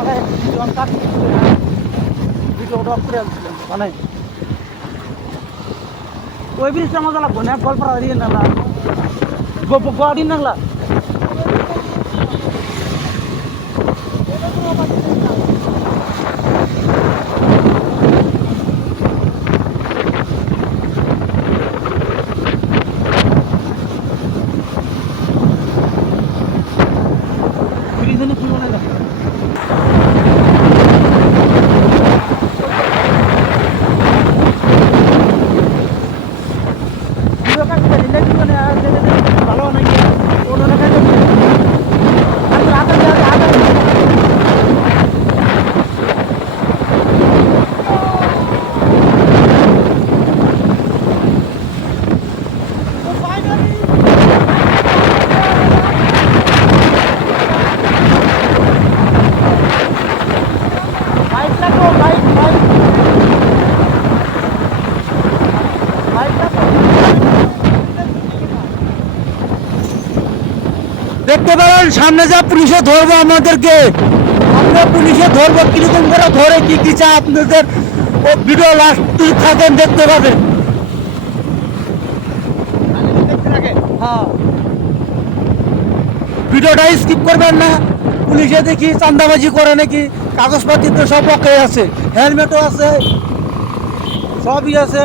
লাগায় যখন কাজ ভিডিওটা অফ করে আসছিলাম মানে ওই ব্রিজটা মজা লাগবো না গল্পটা দিয়ে নাগলা গোয়াড়ি নাগলা ব্রিজে কি মনে হয় ভালো নাকি অন্য জায়গায় দেখতে পারেন সামনে যা পুলিশে ধরবো আমাদেরকে আমরা পুলিশে ধরবো কিরকম করে ধরে কি কি চায় আপনাদের ভিডিও লাস্ট থাকেন দেখতে পাবেন হ্যাঁ ভিডিওটা স্কিপ করবেন না পুলিশে দেখি চাঁদাবাজি করে নাকি কাগজপত্র তো সব পক্ষে আছে হেলমেটও আছে সবই আছে